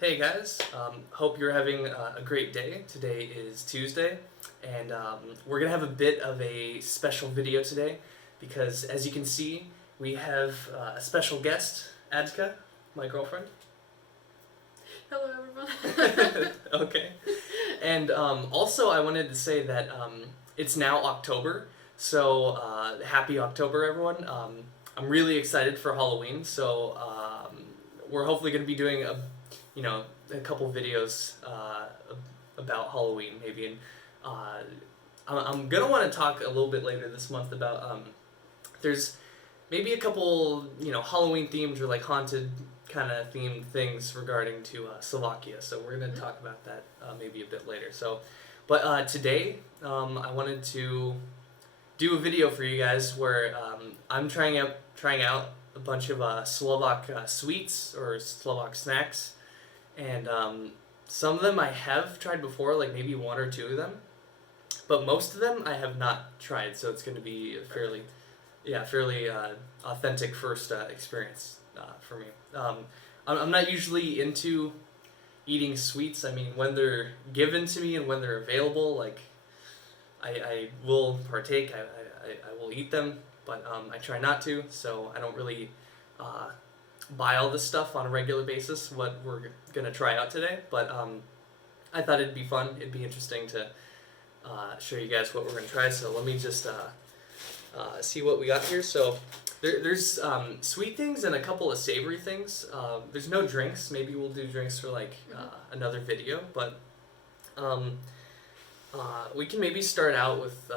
Hey guys, hope you're having a great day. Today is Tuesday, and we're going to have a bit of a special video today because, as you can see, we have a special guest, Adka, my girlfriend. Hello everyone. Okay. And also I wanted to say that it's now October, so happy October everyone. I'm really excited for Halloween, so we're hopefully going to be doing a couple videos about Halloween maybe, and I'm going to want to talk a little bit later this month about there's maybe a couple Halloween themed or like haunted kind of themed things regarding to Slovakia, so we're going to talk about that maybe a bit later. But today I wanted to do a video for you guys where I'm trying out a bunch of Slovak sweets or Slovak snacks, and some of them I have tried before, like maybe one or two of them, but most of them I have not tried, so it's going to be a fairly authentic first experience for me. I'm not usually into eating sweets. I mean, when they're given to me and when they're available, like I will partake. I will eat them, but I try not to. So I don't really buy all this stuff on a regular basis. What we're gonna try out today, but I thought it'd be fun. It'd be interesting to show you guys what we're gonna try. So let me just see what we got here. So there's sweet things and a couple of savory things. There's no drinks. Maybe we'll do drinks for like another video, but we can maybe start out with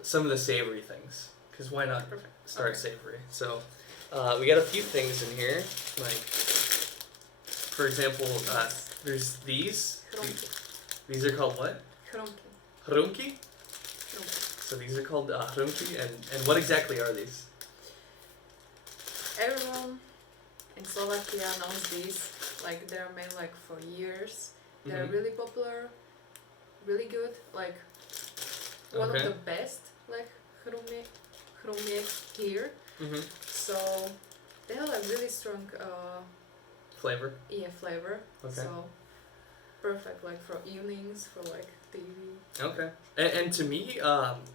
some of the savory things, because why not start savory? So we got a few things in here, like for example, there's these. These are called what? Chrumky. Chrumky? So these are called Chrumky, and what exactly are these? Everyone in Slovakia knows these. Like they're made like for years. They're really popular, really good. Like one of the best like chrumky here. So they have like really strong Flavor. Yeah, flavor. Okay. So perfect like for evenings, for like TV. Okay. And to me,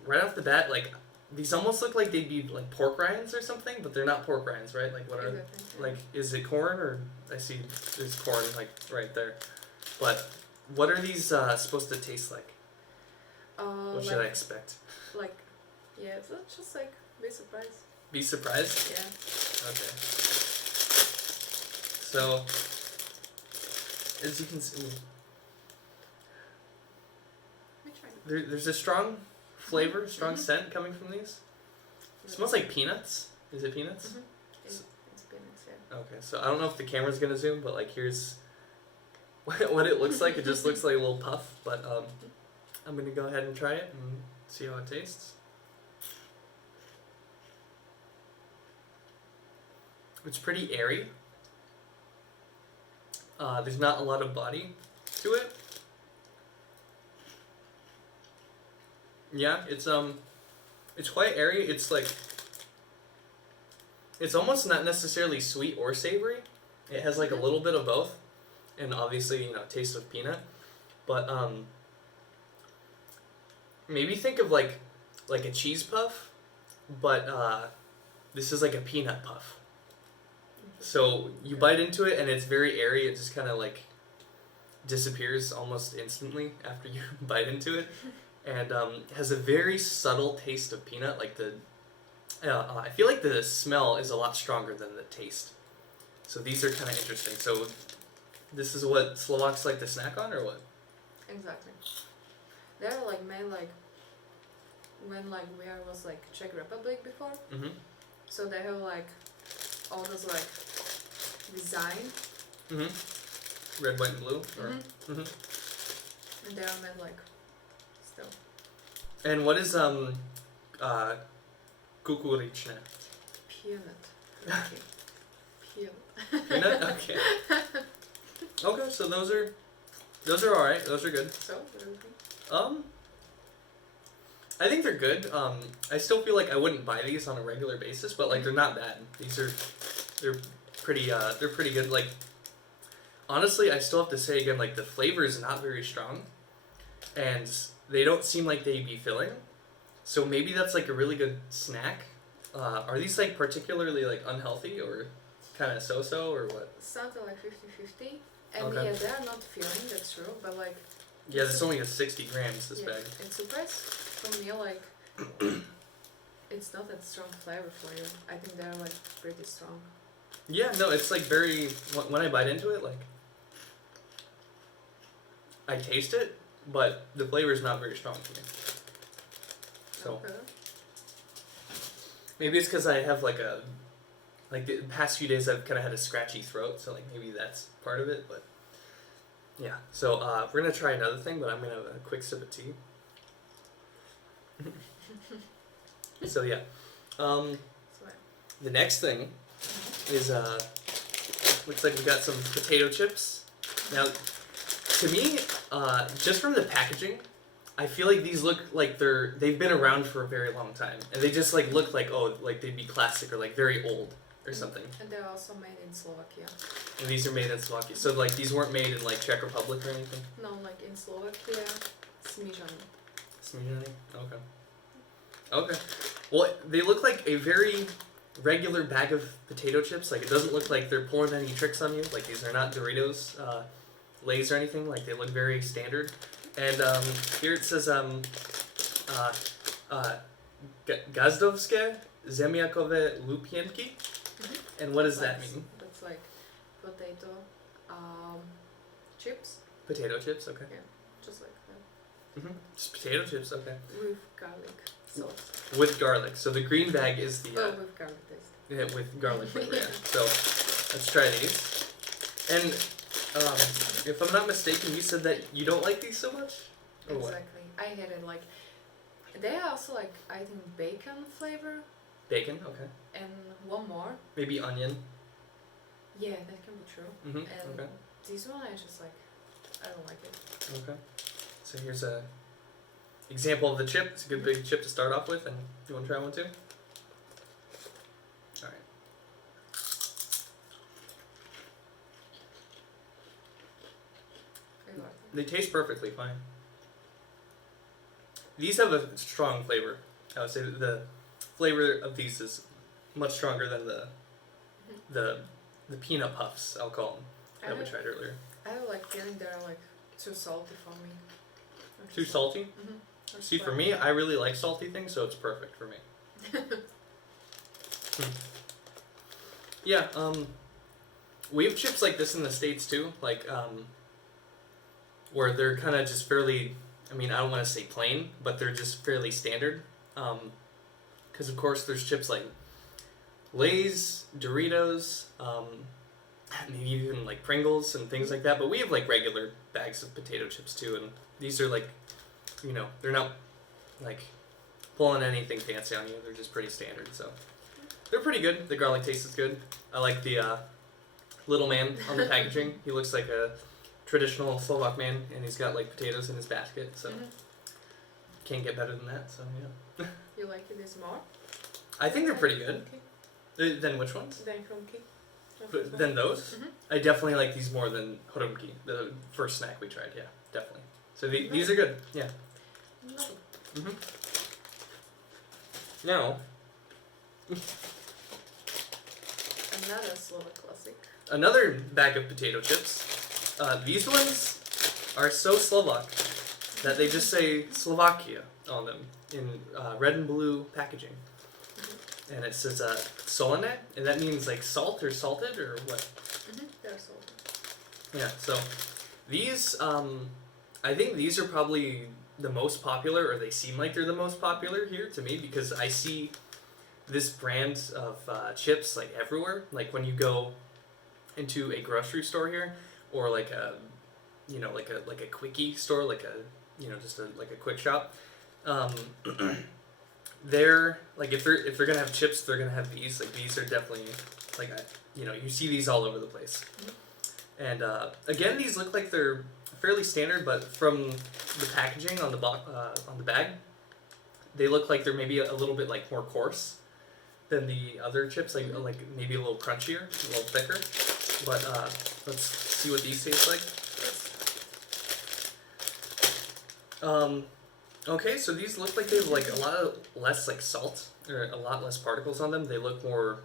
right off the bat, like these almost look like they'd be like pork rinds or something, but they're not pork rinds, right? Like what are like? Is it corn, or I see there's corn like right there, but what are these supposed to taste like? What should I expect? Like, yeah, it's just like be surprised. Be surprised? Yeah. Okay. So, as you can see, there's a strong flavor, strong scent coming from these. It smells like peanuts. Is it peanuts? It's peanuts, yeah. Okay, so I don't know if the camera's gonna zoom, but like here's what it looks like. It just looks like a little puff, but I'm gonna go ahead and try it and see how it tastes. It's pretty airy. There's not a lot of body to it. Yeah, it's quite airy. It's like, it's almost not necessarily sweet or savory. It has like a little bit of both, and obviously taste of peanut. But maybe think of like a cheese puff, but this is like a peanut puff. So you bite into it and it's very airy. It just kind of like disappears almost instantly after you bite into it, and has a very subtle taste of peanut. Like I feel like the smell is a lot stronger than the taste. So these are kind of interesting. So this is what Slovaks like to snack on, or what? Exactly. They're like made like when like we was like Czech Republic before. So they have like all those like design. Red, white, and blue. Or, And they are made like still. And what is kukuričné? Peanut. Okay. Peanut. Peanut? Okay. Okay, so those are alright. Those are good. So what do you think? I think they're good. I still feel like I wouldn't buy these on a regular basis, but like they're not bad. They're pretty good. Like honestly, I still have to say again, like the flavor is not very strong, and they don't seem like they'd be filling. So maybe that's like a really good snack. Are these like particularly like unhealthy or kind of so-so or what? Something like 50-50. And Okay. yeah, they are not filling, that's true, but like... Yeah, it's only a 60 grams, this bag. And surprise, for me, like, it's not that strong flavor for you. I think they're like pretty strong. Yeah, no, it's like very, when I bite into it, like, I taste it, but the flavor is not very strong to me. So, Okay. maybe it's because I have like the past few days I've kind of had a scratchy throat, so like maybe that's part of it, but yeah. So we're gonna try another thing, but I'm gonna have a quick sip of tea. So yeah, the next thing is looks like we got some potato chips. Now, to me, just from the packaging, I feel like these look like they've been around for a very long time, and they just like look like like they'd be classic or like very old or something. And they're also made in Slovakia. And these are made in Slovakia, so like these weren't made in like Czech Republic or anything. No, like in Slovakia, Smížany. Smížany? Okay. Okay. Well, they look like a very regular bag of potato chips. Like it doesn't look like they're pulling any tricks on you. Like these are not Doritos, Lay's or anything. Like they look very standard. And here it says Gadzovské zemiakové lupienky. And what does that mean? That's like potato chips. Potato chips, okay. Yeah, just like that. Just potato chips, okay. With garlic sauce. With garlic. So the green bag is the with garlic taste. yeah, with garlic flavor. Yeah. So let's try these. And if I'm not mistaken, you said that you don't like these so much. Or Exactly. I hate it. Like they are also like I think bacon flavor. Bacon, okay. And one more. Maybe onion. Yeah, that can be true. Mm-hmm. And Okay. this one I just like I don't like it. Okay. So here's a example of the chip. It's a good big chip to start off with, and you want to try one too? All right. I like it. They taste perfectly fine. These have a strong flavor. I would say that the flavor of these is much stronger than the peanut puffs, I'll call them, that we tried earlier. I have like feeling they're like too salty for me. Too salty? Mm-hmm. See, for me, I really like salty things, so it's perfect for me. Yeah, we have chips like this in the States too, like, where they're kind of just fairly, I mean, I don't want to say plain, but they're just fairly standard. Because of course there's chips like Lay's, Doritos, maybe even like Pringles and things like that, but we have like regular bags of potato chips too, and these are like, you know, they're not like pulling anything fancy on you, they're just pretty standard, so they're pretty good. The garlic taste is good. I like the little man on the packaging. He looks like a traditional Slovak man, and he's got like potatoes in his basket, so can't get better than that, so yeah. You like this more? I think they're pretty good. Then which ones? Then Chrumky. Than those? I definitely like these more than Horalky, the first snack we tried, yeah, definitely. So these are good, yeah. No. Now, Another Slovak classic. another bag of potato chips. These ones are so Slovak that they just say Slovakia on them in red and blue packaging. And it says solene, and that means like salt or salted or what? They're salty. Yeah, so these, I think these are probably the most popular, or they seem like they're the most popular here to me, because I see this brand of chips like everywhere. Like when you go into a grocery store here, or like a, you know, like a quickie store, like a, you know, just like a quick shop. They're like if they're gonna have chips, they're gonna have these. Like these are definitely like you know, you see these all over the place. And again, these look like they're fairly standard, but from the packaging on the bag, they look like they're maybe a little bit like more coarse than the other chips, like maybe a little crunchier, a little thicker. But let's see what these taste like. Okay, so these look like they have like a lot less like salt, or a lot less particles on them. They look more,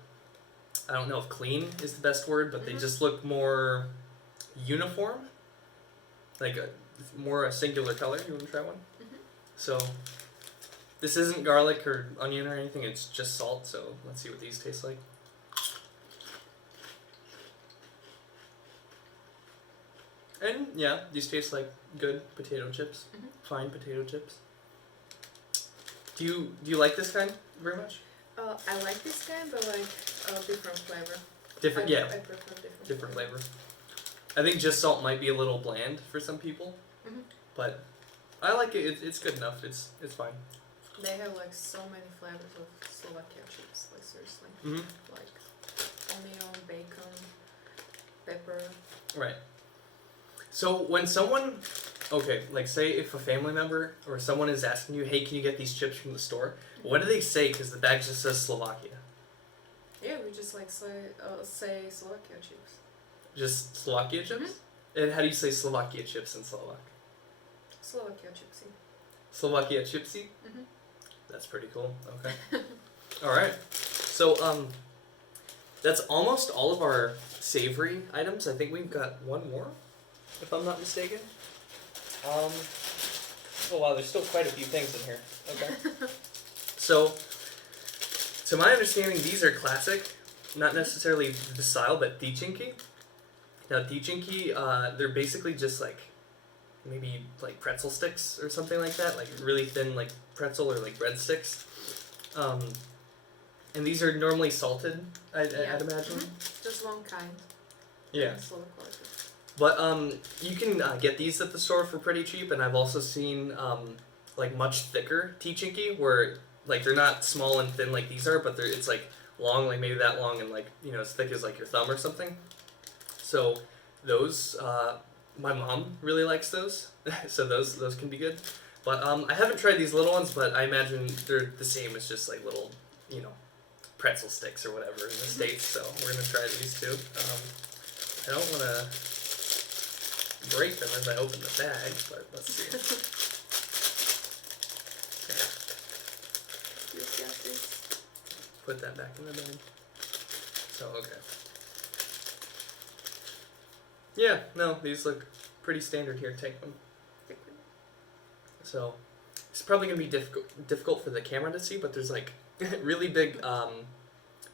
I don't know if clean is the best word, but they just look more uniform. Like more a singular color. You want to try one? So, this isn't garlic or onion or anything, it's just salt, so let's see what these taste like. And yeah, these taste like good potato chips. Fine potato chips. Do you like this kind very much? I like this kind, but like different flavor. Different, yeah. I prefer Different flavor. I think just salt might be a little bland for some people, but I like it. It's good enough. It's fine. They have like so many flavors of Slovakia chips. Like seriously, like onion, bacon, pepper. Right. So when someone, okay, like say if a family member or someone is asking you, hey, can you get these chips from the store? What do they say? Because the bag just says Slovakia. Yeah, we just like say Slovakia chips. Just Slovakia chips? And how do you say Slovakia chips in Slovak? Slovakia chipsy. Slovakia chipsy? That's pretty cool. Okay. Alright. So, that's almost all of our savory items. I think we've got one more, if I'm not mistaken. Oh wow, there's still quite a few things in here. Okay. So, to my understanding, these are classic, not necessarily the style, but Tyčinky. Now, Tyčinky, they're basically just like, maybe like pretzel sticks or something like that, like really thin like pretzel or like breadsticks. And these are normally salted, I'd imagine. Just one kind. Yeah. But you can get these at the store for pretty cheap, and I've also seen like much thicker Tyčinky where like they're not small and thin like these are, but it's like long, like maybe that long and like, you know, as thick as like your thumb or something. So those, my mom really likes those, so those can be good. But I haven't tried these little ones, but I imagine they're the same as just like little, you know, pretzel sticks or whatever in the States. So we're gonna try these too. I don't want to break them as I open the bag, but let's see. Put that back in the bag. So, okay. Yeah, no, these look pretty standard here. Take them. So, it's probably going to be difficult for the camera to see, but there's like really big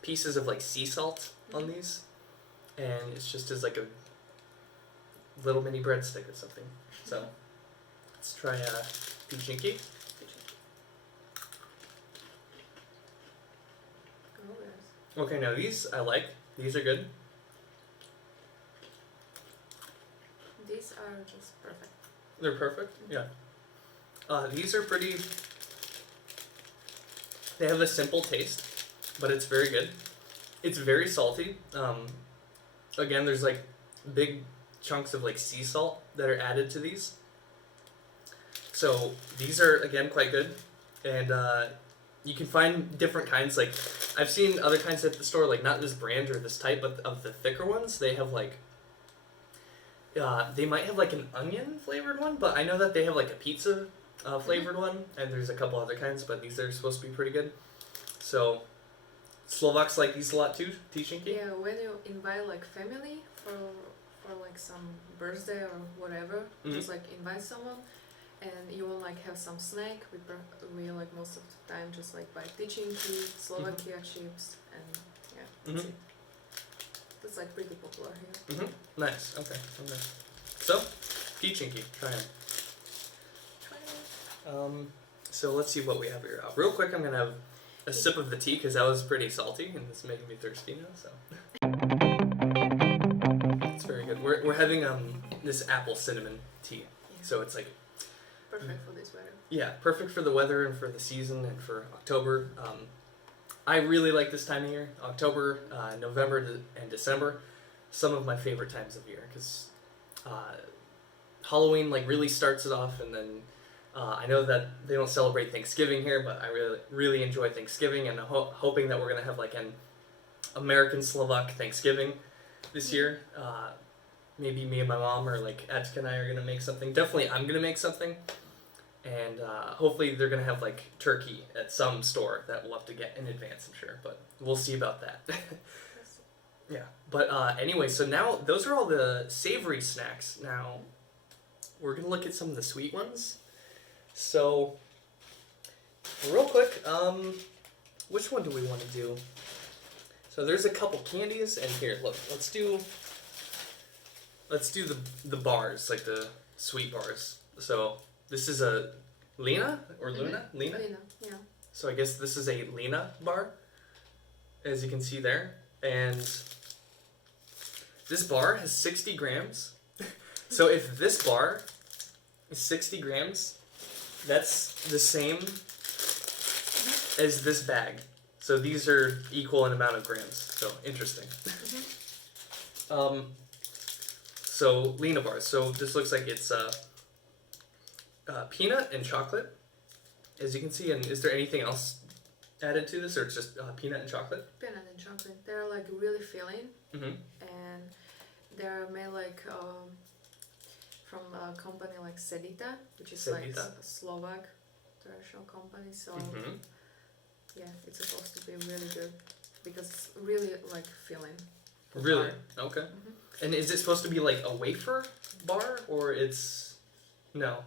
pieces of like sea salt on these. And it's just as like a little mini breadstick or something. So, let's try Tyčinky. Okay, now these I like. These are good. These are just perfect. They're perfect? Yeah. These are pretty... They have a simple taste, but it's very good. It's very salty. Again, there's like big chunks of like sea salt that are added to these. So these are, again, quite good. And you can find different kinds. Like, I've seen other kinds at the store, like not this brand or this type, but of the thicker ones, they have like... they might have like an onion flavored one, but I know that they have like a pizza flavored one, and there's a couple other kinds, but these are supposed to be pretty good. So, Slovaks like these a lot too, Tyčinky? Yeah, when you invite like family for like some birthday or whatever, just like invite someone, and you will like have some snack, we like most of the time just like buy Tyčinky, Slovakia chips, and yeah, that's it. It's like pretty popular here. Nice. Okay. So, Tyčinky, try them. So let's see what we have here. Real quick, I'm gonna have a sip of the tea because that was pretty salty and it's making me thirsty now. So it's very good. We're having this apple cinnamon tea. So it's like perfect for this weather. Yeah, perfect for the weather and for the season and for October. I really like this time of year, October, November, and December. Some of my favorite times of year because Halloween like really starts it off, and then I know that they don't celebrate Thanksgiving here, but I really enjoy Thanksgiving, and hoping that we're gonna have like an American Slovak Thanksgiving. this year. Maybe me and my mom or like Etka and I are gonna make something. Definitely, I'm gonna make something, and hopefully they're gonna have like turkey at some store that we'll have to get in advance. I'm sure, but we'll see about that. Yeah, but anyway, so now those are all the savory snacks. Now we're gonna look at some of the sweet ones. So real quick, which one do we want to do? So there's a couple candies, and here, look, let's do the bars, like the sweet bars. So this is a Lina or Luna? Lina? Lina, yeah. So I guess this is a Lina bar, as you can see there. And this bar has 60 grams. So if this bar is 60 grams, that's the same as this bag. So these are equal in amount of grams. So interesting. So Lina bars. So this looks like it's peanut and chocolate, as you can see. And is there anything else added to this, or it's just peanut and chocolate? Peanut and chocolate. They're like really filling, Mm-hmm. and they're made like from a company like Sedita, which is like Sedita. a Slovak traditional company. So Mm-hmm. yeah, it's supposed to be really good because it's really like filling. Really? Okay. Mm-hmm. And is it supposed to be like a wafer bar, or it's no?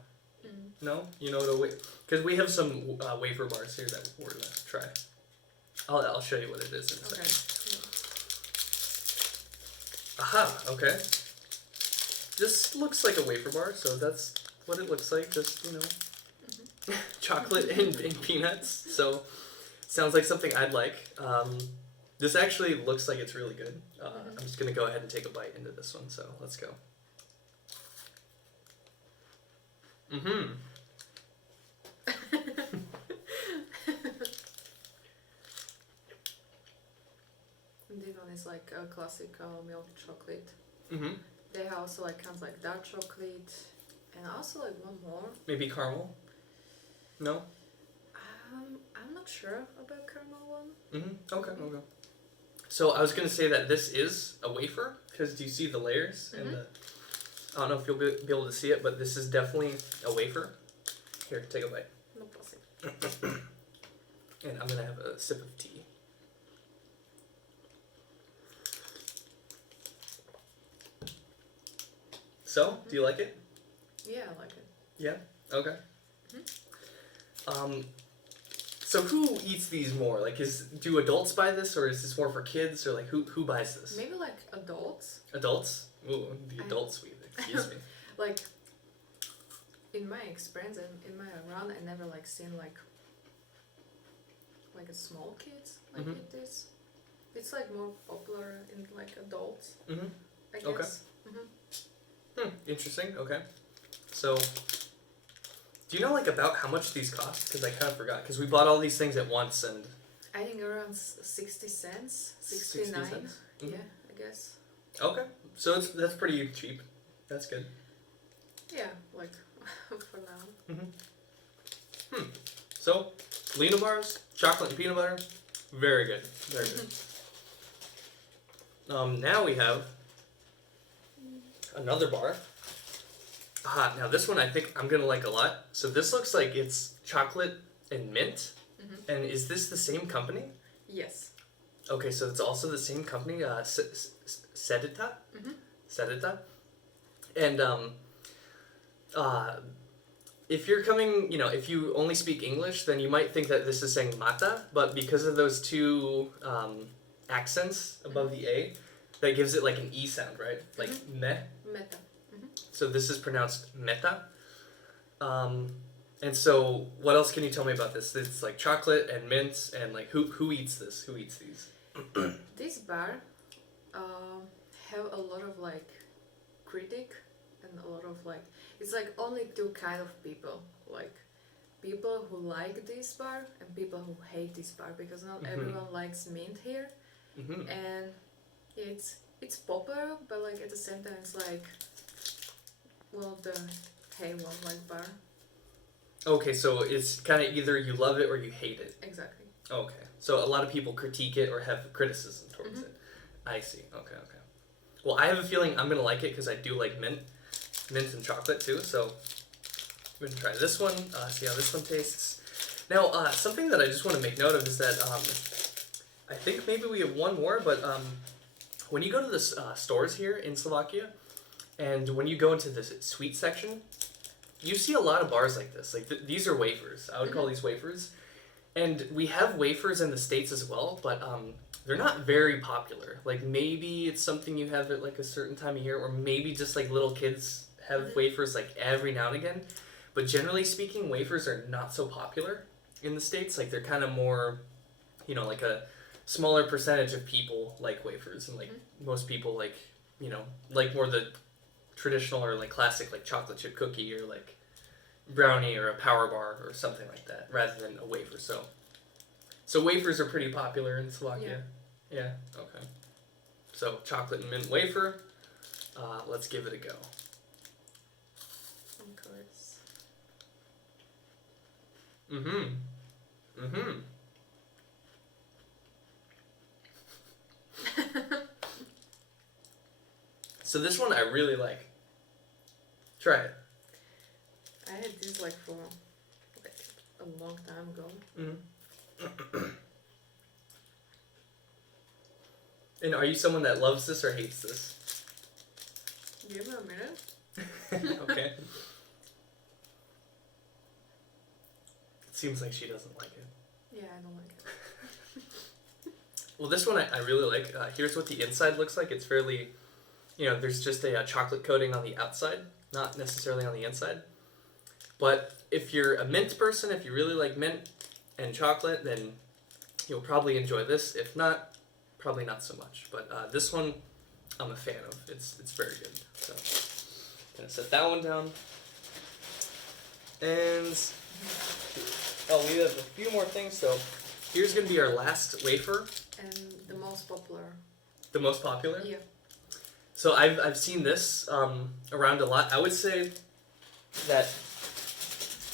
No, you know what a because we have some wafer bars here that we're gonna try. I'll show you what it is in a Okay. second. Aha. Okay. This looks like a wafer bar, so that's what it looks like. Just chocolate and peanuts. So sounds like something I'd like. This actually looks like it's really good. I'm just gonna go ahead and take a bite into this one. So let's go. Mm-hmm. This one is like a classical milk chocolate. Mm-hmm. They have also like kinds like dark chocolate, and also like one more. Maybe caramel. No. I'm not sure about caramel one. Mm-hmm. Okay. Okay. So I was gonna say that this is a wafer because do you see the layers and the? I don't know if you'll be able to see it, but this is definitely a wafer. Here, take a bite. No possible. And I'm gonna have a sip of tea. So, do you like it? Yeah, I like it. Yeah. Okay. So who eats these more? Like, do adults buy this, or is this more for kids, or like who buys this? Maybe like adults. Adults? Ooh, the adult sweet. Excuse me. Like, in my experience and in my around, I never like seen like a small kids like eat this. It's like more popular in like adults. Mm-hmm. I guess. Okay. Interesting. Okay. So, do you know like about how much these cost? Because I kind of forgot. Because we bought all these things at once and. I think around 60 cents, 69. 60 cents? Mm-hmm. Yeah, I guess. Okay. So that's pretty cheap. That's good. Yeah, like for now. So, Lina bars, chocolate and peanut butter, very good. Very good. Now we have another bar. Now this one I think I'm gonna like a lot. So this looks like it's chocolate and mint. And is this the same company? Yes. Okay, so it's also the same company, Sedita? Sedita. And if you're coming, if you only speak English, then you might think that this is saying Mäta, but because of those two accents above the A, that gives it like an E sound, right? Like me. Mäta. So this is pronounced Mäta. And so what else can you tell me about this? It's like chocolate and mint, and like who eats this? Who eats these? This bar have a lot of like critic and a lot of like it's like only two kind of people, like people who like this bar and people who hate this bar, because not everyone likes mint here. And it's popular, but like at the same time it's like one of the hey one like bar. Okay, so it's kind of either you love it or you hate it. Exactly. Okay, so a lot of people critique it or have criticism towards it. I see. Okay. Well, I have a feeling I'm gonna like it because I do like mint and chocolate too. So I'm gonna try this one. See how this one tastes. Now, something that I just want to make note of is that I think maybe we have one more, but when you go to the stores here in Slovakia, and when you go into the sweet section, you see a lot of bars like this. Like these are wafers. I would call these wafers. And we have wafers in the States as well, but they're not very popular. Like maybe it's something you have at like a certain time of year, or maybe just like little kids have wafers like every now and again. But generally speaking, wafers are not so popular in the States. Like they're kind of more, you know, like a smaller percentage of people like wafers, and like most people like, you know, like more the traditional or like classic like chocolate chip cookie or like brownie or a power bar or something like that, rather than a wafer. So wafers are pretty popular in Slovakia. Yeah. Okay. So chocolate and mint wafer. Let's give it a go. Of course. So this one I really like. Try it. I had this like for like a long time ago. And are you someone that loves this or hates this? Give me a minute. Okay. It seems like she doesn't like it. Yeah, I don't like it. Well, this one I really like. Here's what the inside looks like. It's fairly, you know, there's just a chocolate coating on the outside, not necessarily on the inside. But if you're a mint person, if you really like mint and chocolate, then you'll probably enjoy this. If not, probably not so much. But this one, I'm a fan of. It's very good. So, gonna set that one down. And we have a few more things. So here's gonna be our last wafer. And the most popular. The most popular? Yeah. So I've seen this around a lot. I would say that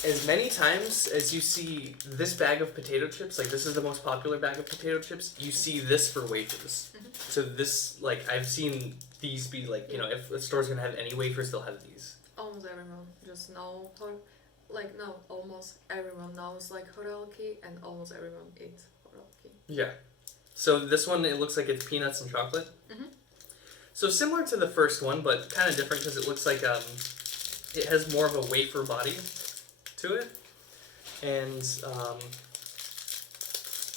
as many times as you see this bag of potato chips, like this is the most popular bag of potato chips, you see this for wafers. So this, like, I've seen these be like, you know, if a store's gonna have any wafers, they'll have these. Almost everyone just know, almost everyone knows like Horalky, and almost everyone eats Horalky. Yeah. So this one, it looks like it's peanuts and chocolate. So similar to the first one, but kind of different because it looks like it has more of a wafer body to it, and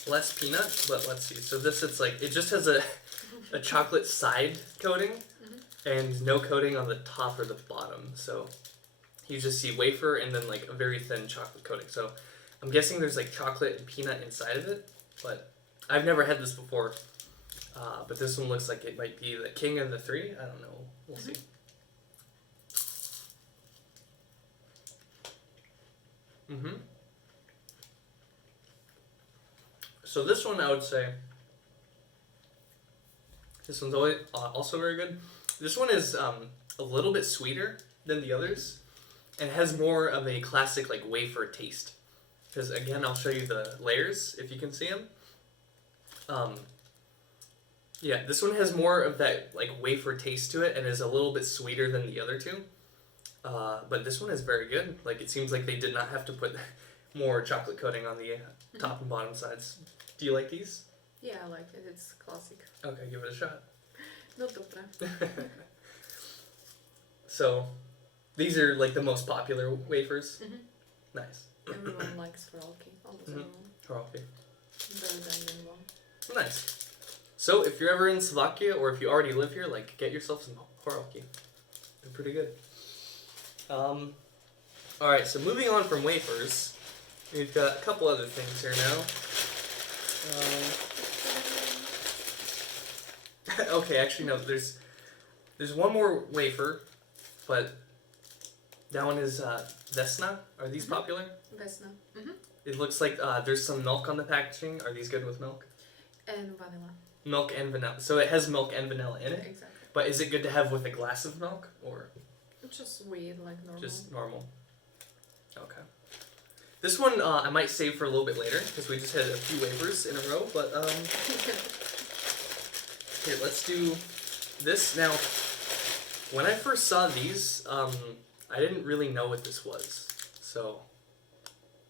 less peanut. But let's see. So this, it's like, it just has a chocolate side coating and no coating on the top or the bottom. So you just see wafer and then like a very thin chocolate coating. So I'm guessing there's like chocolate and peanut inside of it, but I've never had this before. But this one looks like it might be the king of the three. I don't know. We'll see. So this one, I would say, this one's always, also very good. This one is a little bit sweeter than the others, and has more of a classic like wafer taste. Because again, I'll show you the layers if you can see them. Yeah, this one has more of that like wafer taste to it and is a little bit sweeter than the other two. But this one is very good. Like, it seems like they did not have to put more chocolate coating on the top and bottom sides. Do you like these? Yeah, I like it. It's classic. Okay, give it a shot. No dobre. So, these are like the most popular wafers. Nice. Everyone likes Horalky. Almost everyone. Horalky. Better than mint one. Nice. So, if you're ever in Slovakia, or if you already live here, like, get yourself some Horalky. They're pretty good. Alright, so moving on from wafers, we've got a couple other things here now. Okay, actually no, there's one more wafer, but that one is Vesna. Are these popular? Vesna. It looks like there's some milk on the packaging. Are these good with milk? And vanilla. Milk and vanilla. So it has milk and vanilla in it? Exactly. But is it good to have with a glass of milk, or? Just weird, like normal. Just normal. Okay. This one I might save for a little bit later because we just had a few wafers in a row. But here, let's do this now, when I first saw these, I didn't really know what this was. So,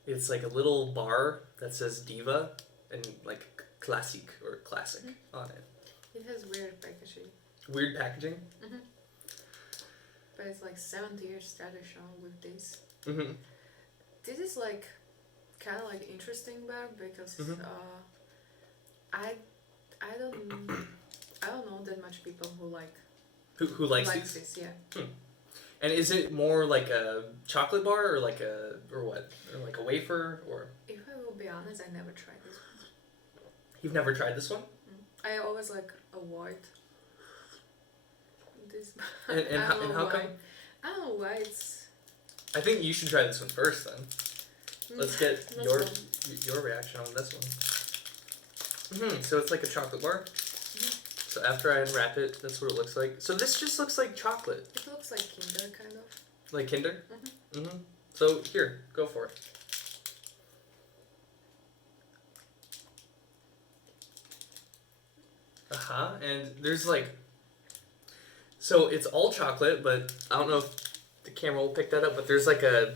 it's like a little bar that says Deva and like classic or classic on it. It has weird packaging. Weird packaging? Mm-hmm. But it's like 70 years tradition with this. Mm-hmm. This is like kind of like interesting bar because I don't know that much people who like who likes these? this, yeah. And is it more like a chocolate bar or like or what? Or like a wafer or? If I will be honest, I never tried this one. You've never tried this one? I always like avoid this. And how come? I don't know why it's. I think you should try this one first then. Let's get your reaction on this one. So it's like a chocolate bar. So after I unwrap it, that's what it looks like. So this just looks like chocolate. It looks like Kinder, kind of. Like Kinder? So here, go for it. And there's like... So it's all chocolate, but I don't know if the camera will pick that up, but there's like a...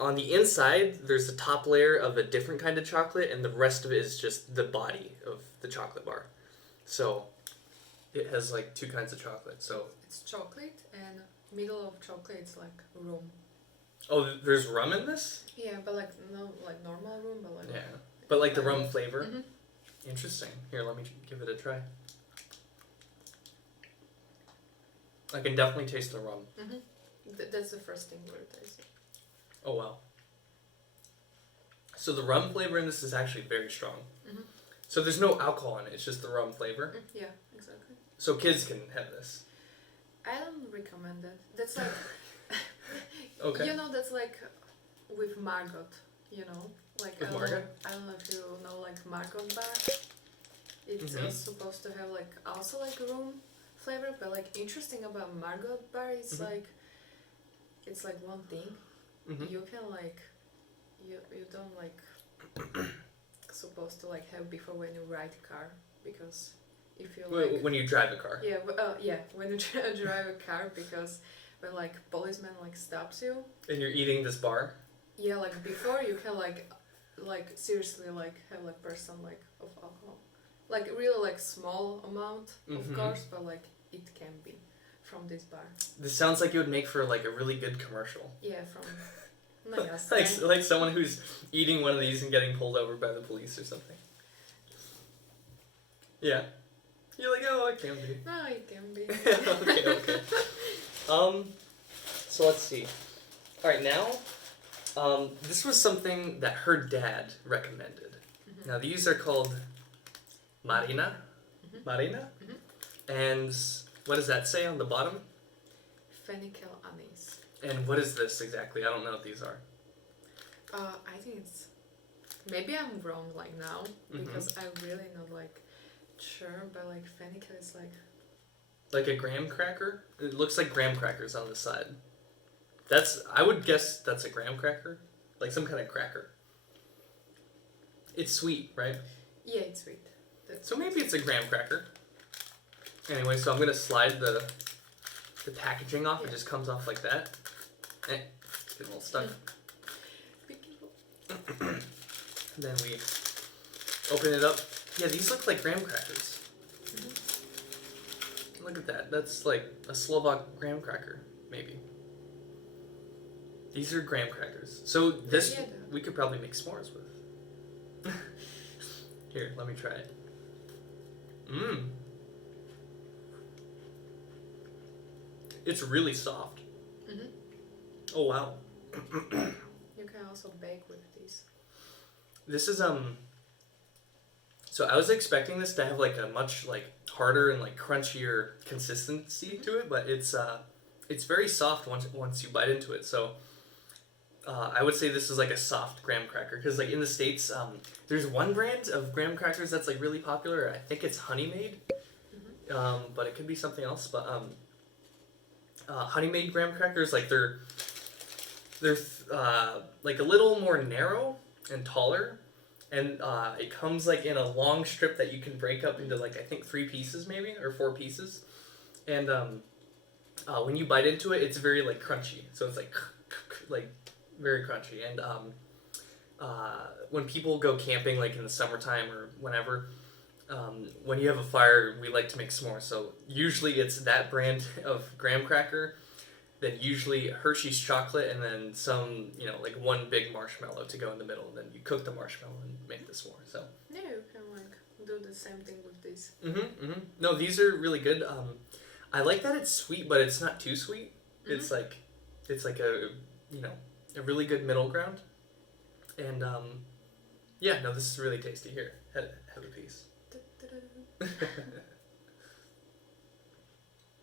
On the inside, there's the top layer of a different kind of chocolate, and the rest of it is just the body of the chocolate bar. So it has like two kinds of chocolate. So it's chocolate, and middle of chocolate it's like rum. Oh, there's rum in this? Yeah, but like no, like normal rum, but like but like the rum flavor. Interesting. Here, let me give it a try. I can definitely taste the rum. That's the first thing we're tasting. Oh wow. So the rum flavor in this is actually very strong. So there's no alcohol in it, it's just the rum flavor. Yeah, exactly. So kids can have this. I don't recommend it. That's like okay. You know, that's like with Margot, you know? Like with Margot? I don't know if you know like Margot bar. It's supposed to have like also like rum flavor, but like interesting about Margot bar is like it's like one thing. You can like you don't like supposed to like have before when you ride car, because if you like when you drive a car. Yeah, when you drive a car, because when like policeman like stops you and you're eating this bar. Yeah, like before you can like seriously like have like percent like of alcohol, like really like small amount of course, but like it can be from this bar. This sounds like it would make for like a really good commercial. Yeah, from like someone who's eating one of these and getting pulled over by the police or something. Yeah. You're like, oh, it can be. No, it can be. Okay. So let's see. Alright, now, this was something that her dad recommended. Now these are called Marina. Marina? And what does that say on the bottom? Fennikel anise. And what is this exactly? I don't know what these are. I think it's... Maybe I'm wrong like now, because I really not like sure, but like fennikel is like... Like a graham cracker? It looks like graham crackers on the side. I would guess that's a graham cracker. Like some kind of cracker. It's sweet, right? Yeah, it's sweet. So maybe it's a graham cracker. Anyway, so I'm going to slide the packaging off. It just comes off like that. It's getting a little stuck. Then we open it up. Yeah, these look like graham crackers. Look at that. That's like a Slovak graham cracker, maybe. These are graham crackers. So this, we could probably make s'mores with. Here, let me try it. It's really soft. Oh, wow. You can also bake with these. This is, so I was expecting this to have like a much like harder and like crunchier consistency to it, but it's very soft once you bite into it. So I would say this is like a soft graham cracker, because like in the States, there's one brand of graham crackers that's like really popular. I think it's Honey Maid, but it could be something else. But Honey Maid graham crackers, like they're like a little more narrow and taller, and it comes like in a long strip that you can break up into like I think 3 pieces maybe, or 4 pieces. And when you bite into it, it's very like crunchy. So it's like very crunchy. And when people go camping, like in the summertime or whenever, when you have a fire, we like to make s'mores. So usually it's that brand of graham cracker, then usually Hershey's chocolate, and then some, like one big marshmallow to go in the middle. And then you cook the marshmallow and make the s'more. So Yeah, you can like do the same thing with this. No, these are really good. I like that it's sweet, but it's not too sweet. It's like a a really good middle ground. And yeah, no, this is really tasty. Here, have a piece.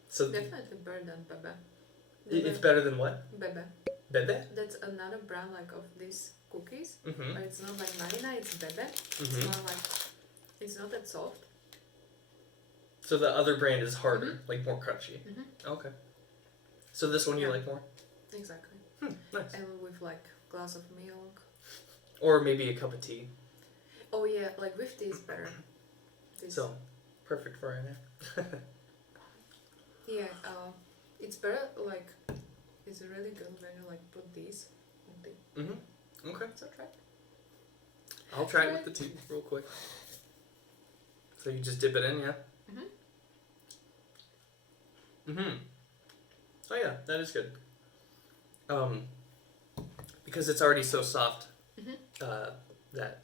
So Definitely better than Bebe. It's better than what? Bebe. Bebe? That's another brand like of these cookies, Mm-hmm. but it's not like Marina. It's Bebe. It's Mm-hmm. more like it's not that soft. So the other brand is harder, like more crunchy. Mm-hmm. Okay. So this one you Yeah. like more? Exactly. Nice. And with like glass of milk. Or maybe a cup of tea. Oh yeah, like with this better. This. So perfect for right now. Yeah, it's better like it's really good when you like put these on the. Mm-hmm. Okay. So try. I'll try it with the tea real quick. So you just dip it in, yeah? Mm-hmm. Oh yeah, that is good. Because it's already so soft, that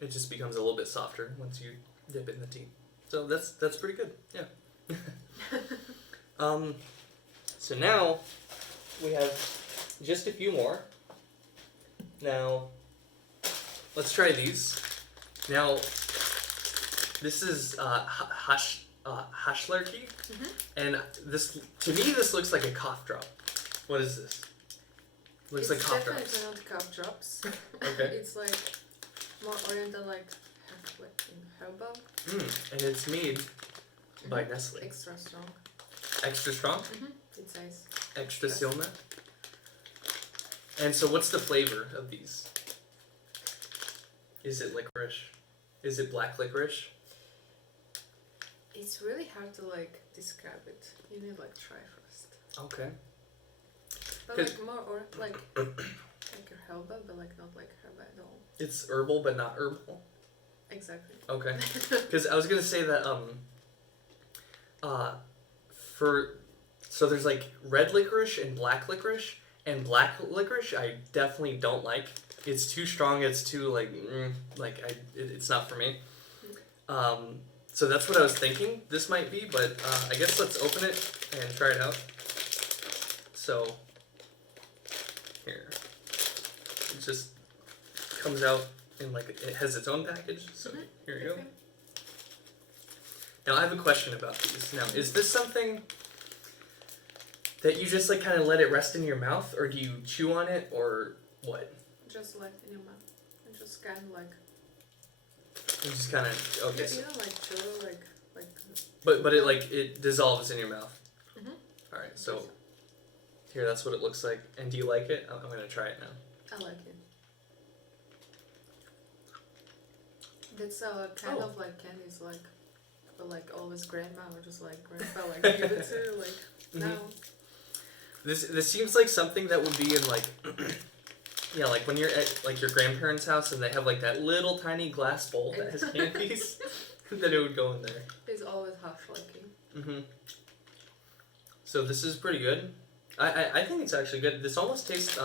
it just becomes a little bit softer once you dip it in the tea. So that's pretty good. Yeah. So now we have just a few more. Now let's try these. Now this is Hašlerky, and this to me this looks like a cough drop. What is this? Looks like cough drops. It's definitely not cough drops. Okay. It's like more oriented like in herbal. And it's made by Nestle. Extra strong. Extra strong? It says. Extra silna. And so what's the flavor of these? Is it licorice? Is it black licorice? It's really hard to like describe it. You need like try first. Okay. But like more or like a herbal, but like not like herbal at all. It's herbal but not herbal. Exactly. Okay. Because I was gonna say that so there's like red licorice and black licorice, and black licorice I definitely don't like. It's too strong. It's too it's not for me. So that's what I was thinking this might be, but I guess let's open it and try it out. So here, it just comes out in like it has its own package. So here you go. Now I have a question about these. Now, is this something that you just like kind of let it rest in your mouth, or do you chew on it, or what? Just like in your mouth. And just kind of like. You just kind of okay. You don't like chew like. But it dissolves in your mouth. All right, so Yes. here that's what it looks like. And do you like it? I'm gonna try it now. I like it. That's kind of like candies like, but like always grandma or just like grandpa like give it to like now. This seems like something that would be in like yeah, like when you're at like your grandparents' house and they have like that little tiny glass bowl that has candies, then it would go in there. It's always Hašlerky. So this is pretty good. I think it's actually good. This almost tastes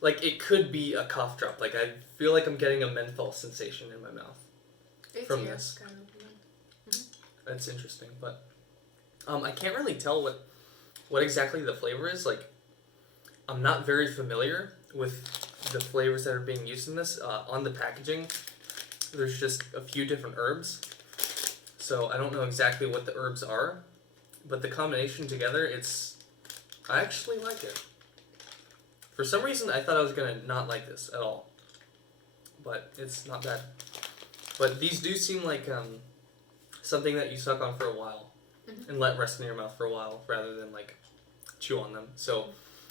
like it could be a cough drop. Like I feel like I'm getting a menthol sensation in my mouth from this. Kind of, That's interesting, but I can't really tell what exactly the flavor is. Like I'm not very familiar with the flavors that are being used in this. On the packaging, there's just a few different herbs, so I don't know exactly what the herbs are, but the combination together, I actually like it. For some reason, I thought I was gonna not like this at all, but it's not bad. But these do seem like something that you suck on for a while and let rest in your mouth for a while, rather than like chew on them. So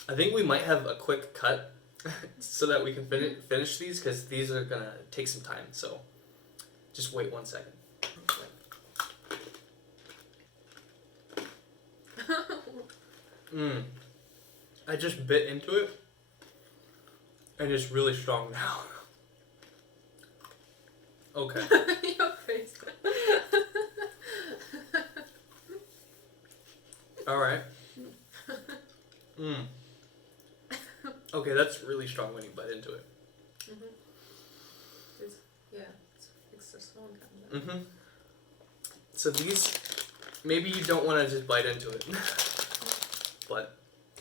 I think we might have a quick cut so that we can finish these, because these are gonna take some time. So just wait 1 second. I just bit into it, and it's really strong now. Okay. Your face. Alright. Okay, that's really strong when you bite into it. It's extra strong. So these, maybe you don't want to just bite into it, but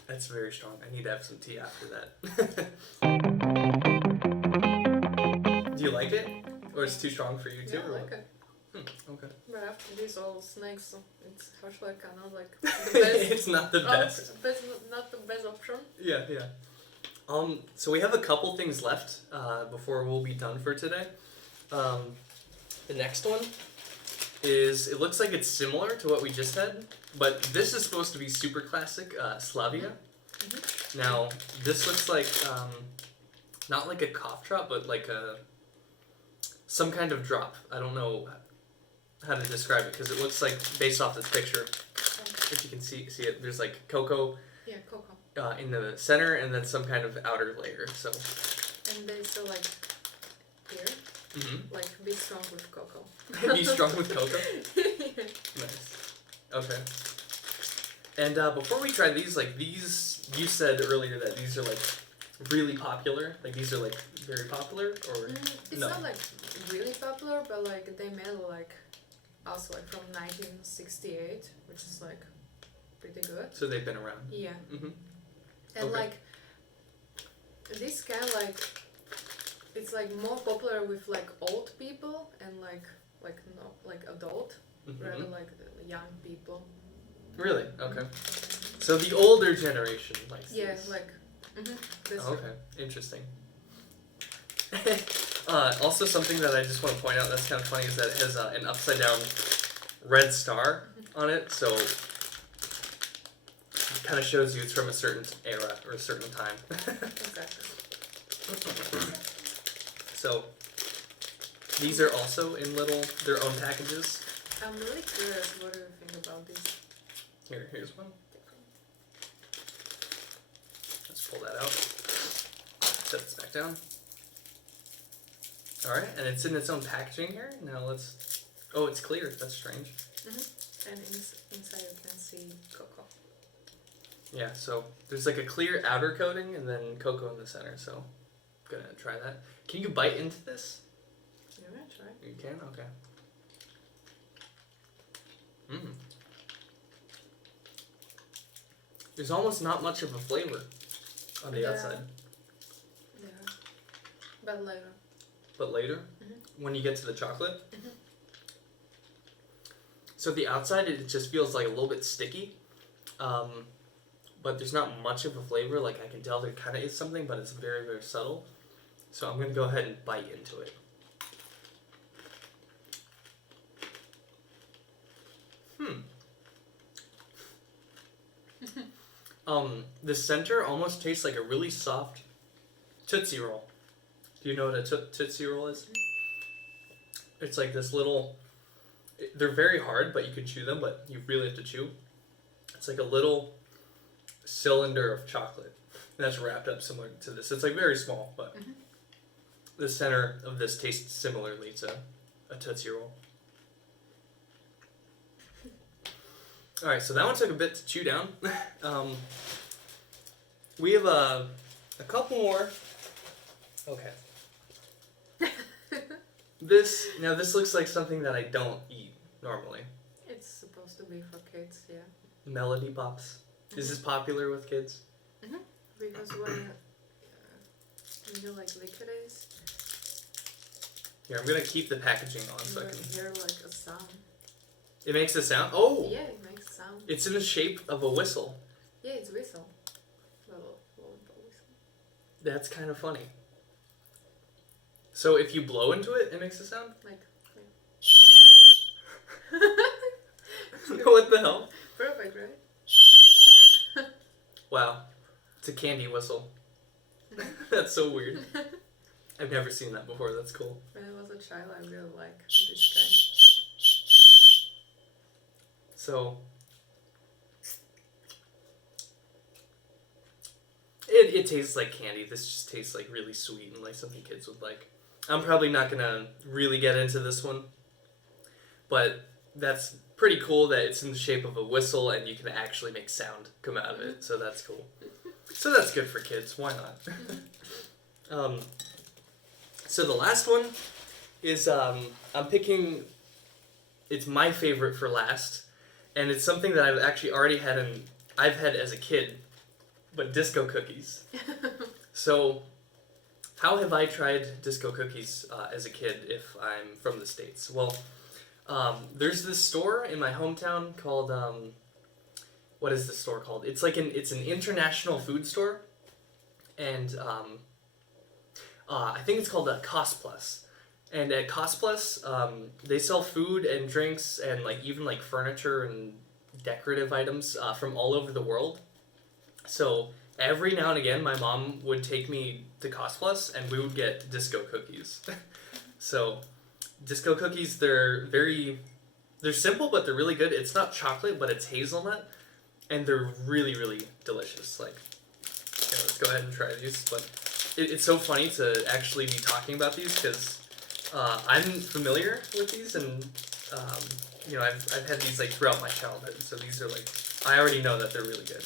that's very strong. I need to have some tea after that. Do you like it? Or it's too strong for you too? Yeah, I like it. Okay. But after these all snacks, it's Hašlerky, not like the best. It's not the best. Not the best option. Yeah. So we have a couple things left before we'll be done for today. The next one is, it looks like it's similar to what we just had, but this is supposed to be super classic, Slavia. Now, this looks like, not like a cough drop, but like some kind of drop. I don't know how to describe it, because it looks like, based off this picture, if you can see it, there's like cocoa. Yeah, cocoa. In the center, and then some kind of outer layer. So. And they still like here. Like be strong with cocoa. Be strong with cocoa. Nice. Okay. And before we try these, like these, you said earlier that these are like really popular. Like these are like very popular, or it's no? not like really popular, but like they made like also like from 1968, which is like pretty good. So they've been around. Yeah. And Okay. like this kind of like it's like more popular with like old people and like adult rather like young people. Really? Okay. So the older generation likes Yeah, these. like. Okay, interesting. Also, something that I just want to point out that's kind of funny is that it has an upside down red star on it, so it kind of shows you it's from a certain era or a certain time. Exactly. So these are also in their own packages. I'm really curious. What do you think about these? Here's one. Let's pull that out. Set this back down. All right, and it's in its own packaging here. Now let's. Oh, it's clear. That's strange. And inside you can see cocoa. Yeah, so there's like a clear outer coating and then cocoa in the center. So I'm gonna try that. Can you bite into this? You wanna try? You can. Okay. There's almost not much of a flavor on the outside. Yeah. But later. But later, when you get to the chocolate, so the outside it just feels like a little bit sticky, but there's not much of a flavor. Like I can tell there kind of is something, but it's very, very subtle. So I'm gonna go ahead and bite into it. The center almost tastes like a really soft Tootsie Roll. Do you know what a Tootsie Roll is? It's like this little... They're very hard, but you can chew them, but you really have to chew. It's like a little cylinder of chocolate. And that's wrapped up similar to this. It's like very small, but the center of this tastes similarly to a Tootsie Roll. Alright, so that one took a bit to chew down. We have a couple more. Okay. This looks like something that I don't eat normally. It's supposed to be for kids, yeah. Melody Pops. Is this popular with kids? Because when you like licorice, Here, I'm gonna keep the packaging on so I you can... hear like a sound. It makes a sound? Oh! Yeah, it makes a sound. It's in the shape of a whistle. Yeah, it's whistle. Little whistle. That's kind of funny. So if you blow into it, it makes a sound? Like What the hell? perfect, right? Wow. It's a candy whistle. That's so weird. I've never seen that before. That's cool. When I was a child, I really liked this kind. So, it tastes like candy. This just tastes like really sweet and like something kids would like. I'm probably not gonna really get into this one, but that's pretty cool that it's in the shape of a whistle and you can actually make sound come out of it. So that's cool. So that's good for kids. Why not? So the last one is I'm picking. It's my favorite for last, and it's something that I've actually already had I've had as a kid, but Disko Cookies. So, how have I tried Disko Cookies as a kid if I'm from the States? Well, there's this store in my hometown called, what is the store called? It's an international food store, and I think it's called Cost Plus. And at Cost Plus, they sell food and drinks and like even like furniture and decorative items from all over the world. So every now and again, my mom would take me to Cost Plus and we would get Disko Cookies. So Disko Cookies, they're simple, but they're really good. It's not chocolate, but it's hazelnut, and they're really, really delicious. Like, okay, let's go ahead and try these. But it's so funny to actually be talking about these because I'm familiar with these, and I've had these like throughout my childhood. So these are like, I already know that they're really good.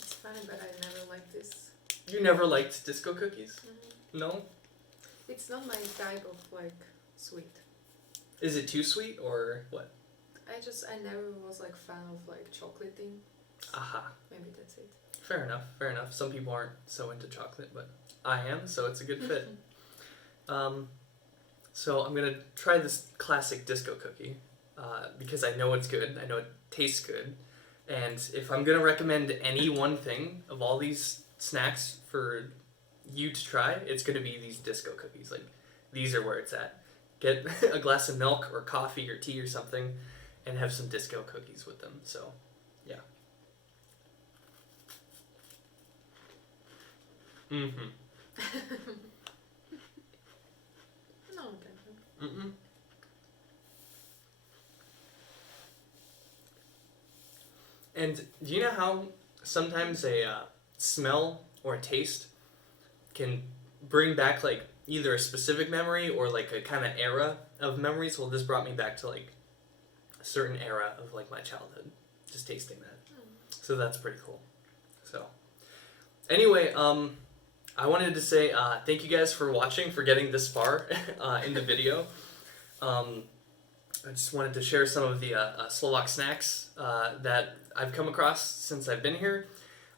It's funny, but I never liked this. You never liked Disko Cookies? Mm-hmm. No? It's not my type of like sweet. Is it too sweet or what? I never was like fan of like chocolate things. Aha. Maybe that's it. Fair enough. Some people aren't so into chocolate, but I am, so it's a good fit. So I'm gonna try this classic Disko cookie because I know it's good. I know it tastes good, and if I'm gonna recommend any one thing of all these snacks for you to try, it's gonna be these Disko cookies. Like, these are where it's at. Get a glass of milk or coffee or tea or something, and have some Disko cookies with them. So, yeah. Mm-hmm. No, okay. Mm-mm. And do you know how sometimes a smell or a taste can bring back like either a specific memory or like a kind of era of memories? Well, this brought me back to like a certain era of like my childhood, just tasting that. So that's pretty cool. So anyway, I wanted to say thank you guys for watching, for getting this far in the video. I just wanted to share some of the Slovak snacks that I've come across since I've been here.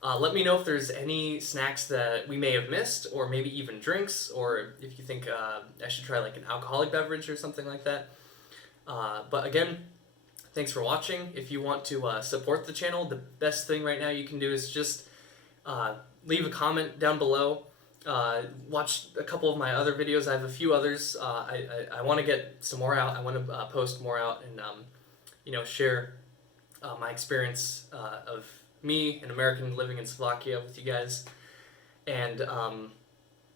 Let me know if there's any snacks that we may have missed, or maybe even drinks, or if you think I should try like an alcoholic beverage or something like that. But again, thanks for watching. If you want to support the channel, the best thing right now you can do is just leave a comment down below. Watch a couple of my other videos. I have a few others. I want to get some more out. I want to post more out and share my experience of me, an American living in Slovakia, with you guys. And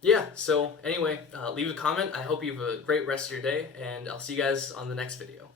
yeah, so anyway, leave a comment. I hope you have a great rest of your day, and I'll see you guys on the next video.